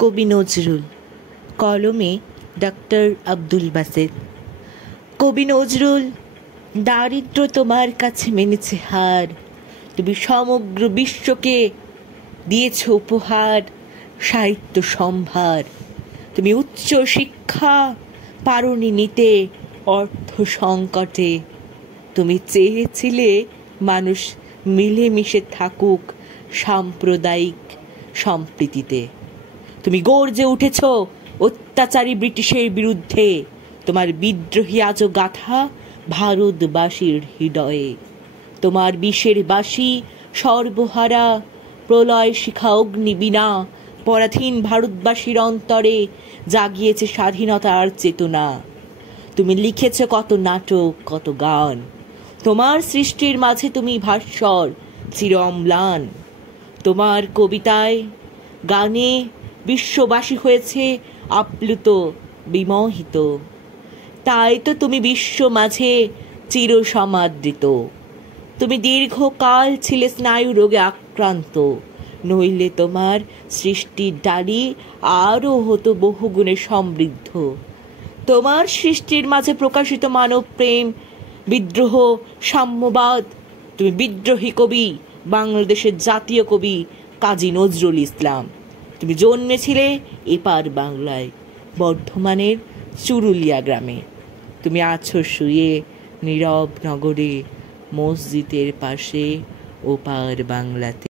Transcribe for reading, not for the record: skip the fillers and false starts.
কবি নজরুল, কলমে ডক্টর আব্দুল বাসেত। কবি নজরুল, দারিদ্র তোমার কাছে মেনেছে হার, তুমি সমগ্র বিশ্বকে দিয়েছ উপহার সাহিত্য সম্ভার। তুমি উচ্চ শিক্ষা পারোনি নিতে অর্থ সংকটে, তুমি চেয়েছিলে মানুষ মিলেমিশে থাকুক সাম্প্রদায়িক সম্প্রীতিতে। তুমি গর্জে উঠেছ অত্যাচারী ব্রিটিশের বিরুদ্ধে, তোমার বিদ্রোহী আজও গাথা ভারতবাসীর হৃদয়ে। তোমার বিষের বাসি সর্বহারা প্রলয় শিখা অগ্নিবীণা পরাধীন ভারতবাসীর অন্তরে জাগিয়েছে স্বাধীনতার চেতনা। তুমি লিখেছ কত নাটক, কত গান, তোমার সৃষ্টির মাঝে তুমি ভাস্বর চির অম্লান। তোমার কবিতায় গানে বিশ্ববাসী হয়েছে আপ্লুত বিমোহিত, তাই তো তুমি বিশ্ব মাঝে চির সমাদৃত। তুমি দীর্ঘকাল ছিলে স্নায়ু রোগে আক্রান্ত, নইলে তোমার সৃষ্টির ডালি আরও হতো বহুগুণে সমৃদ্ধ। তোমার সৃষ্টির মাঝে প্রকাশিত মানব প্রেম, বিদ্রোহ, সাম্যবাদ। তুমি বিদ্রোহী কবি, বাংলাদেশের জাতীয় কবি কাজী নজরুল ইসলাম। তুমি জন্মেছিলে এপার বাংলায়, বর্ধমানের চুরুলিয়া গ্রামে। তুমি আছো শুয়ে নীরব নগরে, মসজিদের পাশে ওপার বাংলাতে।